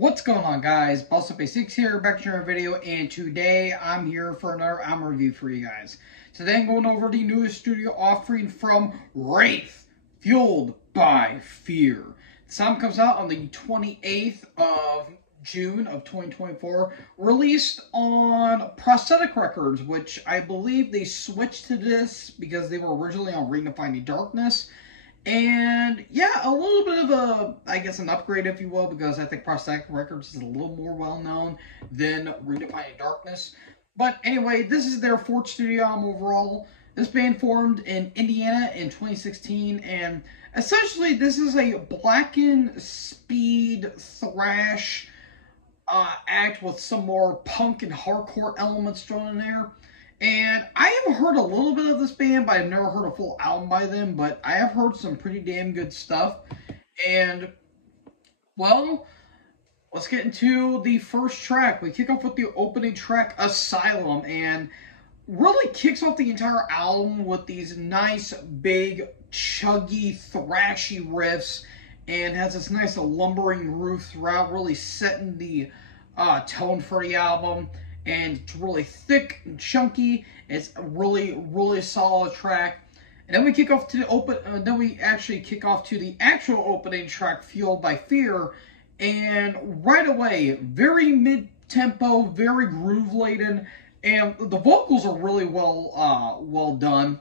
What's going on, guys? BossUp6 here, back to another video, and today I'm here for another album review for you guys. Today I'm going over the newest studio offering from Wraith, Fueled by Fear. This album comes out on the 28th of June of 2024, released on Prosthetic Records, which I believe they switched to this because they were originally on Redefining Darkness. And yeah, a little bit of a, I guess, an upgrade, if you will, because I think Prosthetic Records is a little more well-known than Redefining Darkness. But anyway, this is their fourth studio album overall. This band formed in Indiana in 2016, and essentially this is a blackened speed thrash act with some more punk and hardcore elements thrown in there. And I have heard a little bit of this band, but I've never heard a full album by them. But I have heard some pretty damn good stuff. And, well, let's get into the first track. We kick off with the opening track, Asylum. And really kicks off the entire album with these nice, big, chuggy, thrashy riffs. And has this nice lumbering groove throughout, really setting the tone for the album. And it's really thick and chunky. It's a really solid track. And then we kick off to the then we actually kick off to the actual opening track, Fueled by Fear. And right away, very mid-tempo, very groove-laden, and the vocals are really well done.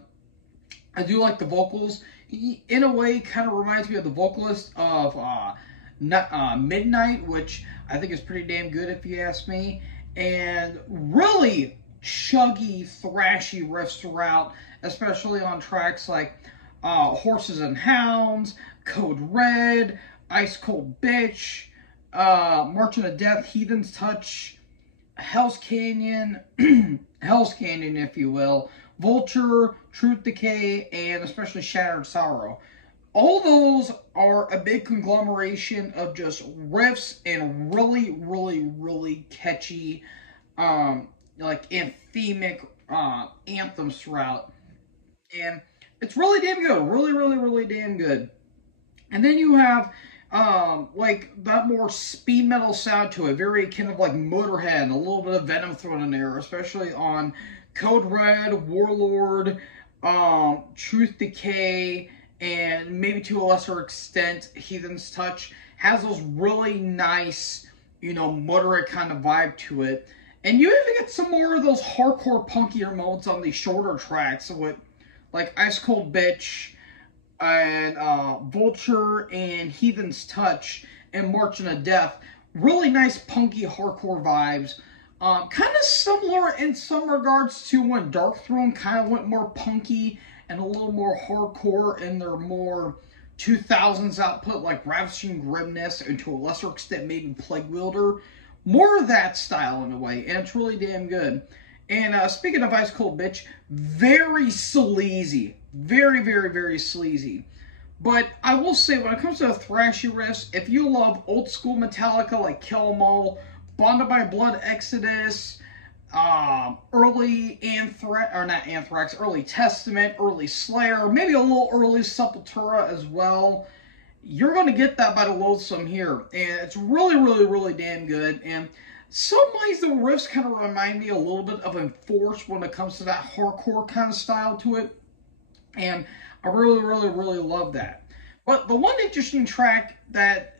I do like the vocals. He, in a way, kind of reminds me of the vocalist of Midnight, which I think is pretty damn good if you ask me. And really chuggy, thrashy riffs throughout, especially on tracks like Horses and Hounds, Code Red, Ice Cold Bitch, Marching to Death, Heathen's Touch, Hell's Canyon, Hell's Canyon, if you will, Vulture, Truth Decay, and especially Shattered Sorrow. All those are a big conglomeration of just riffs and really catchy, like anthemic anthems throughout. And it's really damn good. Really damn good. And then you have, like, that more speed metal sound to it. Very kind of like Motorhead, a little bit of Venom thrown in there, especially on Code Red, Warlord, Truth Decay, and maybe to a lesser extent, Heathen's Touch, has those really nice, you know, Motorhead kind of vibe to it. And you even get some more of those hardcore, punkier moments on the shorter tracks with, like, Ice Cold Bitch, and Vulture, and Heathen's Touch, and Marching to Death. Really nice, punky, hardcore vibes. Kind of similar in some regards to when Dark Throne kind of went more punky and a little more hardcore in their more 2000s output, like Ravishing Grimness, and to a lesser extent maybe Plague Wielder. More of that style in a way, and it's really damn good. And speaking of Ice Cold Bitch, very sleazy. Very sleazy. But I will say, when it comes to the thrashy riffs, if you love old school Metallica like Kill 'Em All, Bonded by Blood Exodus, early early Testament, early Slayer, maybe a little early Sepultura as well, you're going to get that by the Loathsome here. And it's really damn good. And some ways the riffs kind of remind me a little bit of Enforced when it comes to that hardcore kind of style to it. And I really love that. But the one interesting track that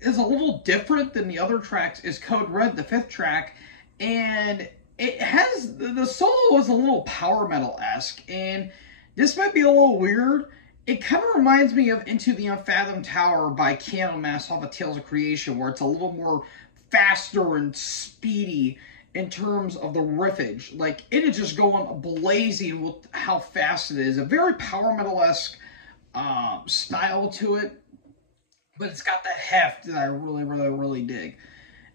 is a little different than the other tracks is Code Red, the fifth track. And it has, the solo is a little power metal-esque, and this might be a little weird. It kind of reminds me of Into the Unfathomed Tower by Candlemass off of Tales of Creation, where it's a little more faster and speedy in terms of the riffage. Like, it is just going blazing with how fast it is. A very power metal-esque style to it, but it's got that heft that I really dig.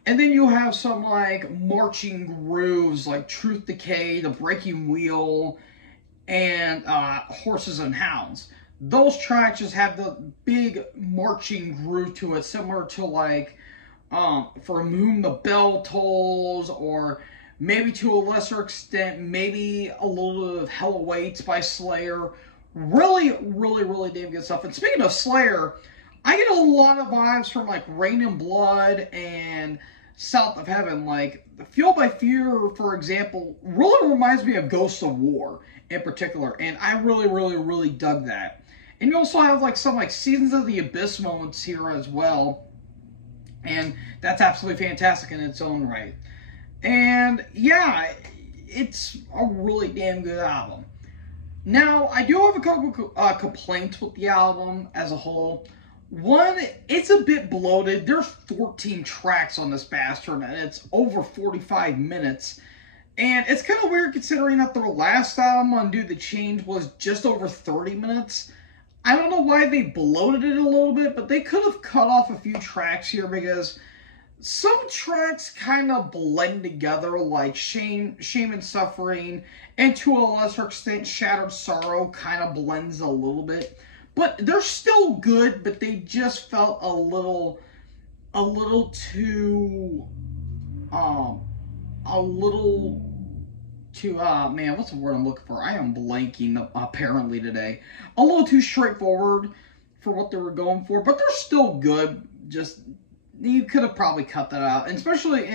And then you have some, like, marching grooves, like Truth Decay, The Breaking Wheel, and Horses and Hounds. Those tracks just have the big marching groove to it, similar to, like, For Whom the Bell Tolls, or maybe to a lesser extent, maybe a little bit of Hell Awaits by Slayer. Really damn good stuff. And speaking of Slayer, I get a lot of vibes from like Rain and Blood and South of Heaven. Like Fueled by Fear, for example, really reminds me of Ghosts of War in particular, and I really dug that. And you also have like some like Seasons of the Abyss moments here as well, and that's absolutely fantastic in its own right. And yeah, it's a really damn good album. Now, I do have a couple complaints with the album as a whole. One, it's a bit bloated. There's 14 tracks on this bastard, and it's over 45 minutes. And it's kind of weird considering that their last album, Undo the Change, was just over 30 minutes. I don't know why they bloated it a little bit, but they could have cut off a few tracks here because some tracks kind of blend together, like Shame and Suffering, and to a lesser extent, Shattered Sorrow kind of blends a little bit. But they're still good, but they just felt a little too, man, what's the word I'm looking for? I am blanking apparently today. A little too straightforward for what they were going for, but they're still good. Just, you could have probably cut that out, and especially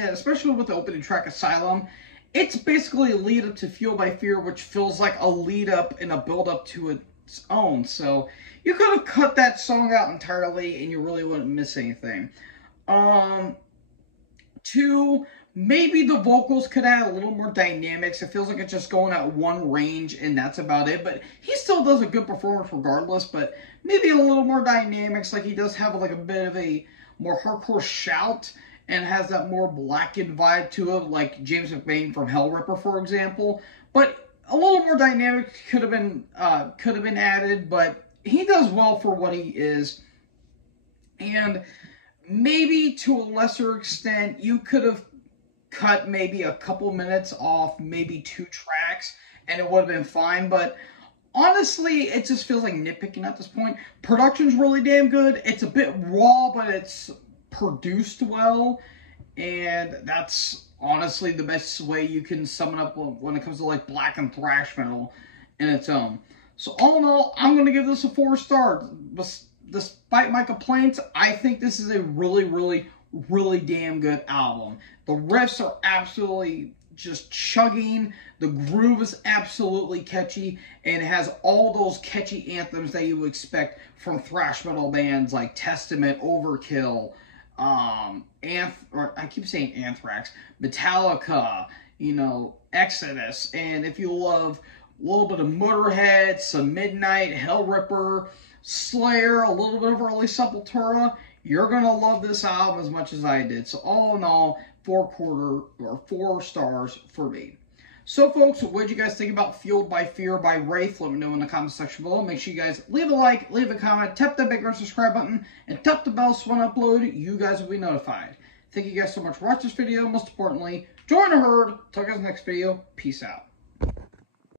with the opening track, Asylum. It's basically a lead up to Fueled by Fear, which feels like a lead up and a build up to its own. So you could have cut that song out entirely, and you really wouldn't miss anything. Two, maybe the vocals could add a little more dynamics. It feels like it's just going at one range, and that's about it. But he still does a good performance regardless. But maybe a little more dynamics, like he does have like a bit of a more hardcore shout, and has that more blackened vibe to it, like James McBain from Hellripper, for example. But a little more dynamic could have been added, but he does well for what he is. And maybe to a lesser extent, you could have cut maybe a couple minutes off, maybe 2 tracks, and it would have been fine. But honestly, it just feels like nitpicking at this point. Production's really damn good. It's a bit raw, but it's produced well, and that's honestly the best way you can sum it up when it comes to like black and thrash metal in its own. So all in all, I'm going to give this a 4 stars. Despite my complaints, I think this is a really damn good album. The riffs are absolutely just chugging. The groove is absolutely catchy, and it has all those catchy anthems that you would expect from thrash metal bands like Testament, Overkill, I keep saying Anthrax, Metallica, Exodus. And if you love a little bit of Motorhead, some Midnight, Hellripper, Slayer, a little bit of early Sepultura, you're going to love this album as much as I did. So all in all, 4 stars for me. So folks, what did you guys think about Fueled by Fear by Wraith? Let me know in the comment section below. Make sure you guys leave a like, leave a comment, tap that big red subscribe button, and tap the bell so when I upload, you guys will be notified. Thank you guys so much for watching this video. Most importantly, join the herd. Talk to you guys in the next video. Peace out.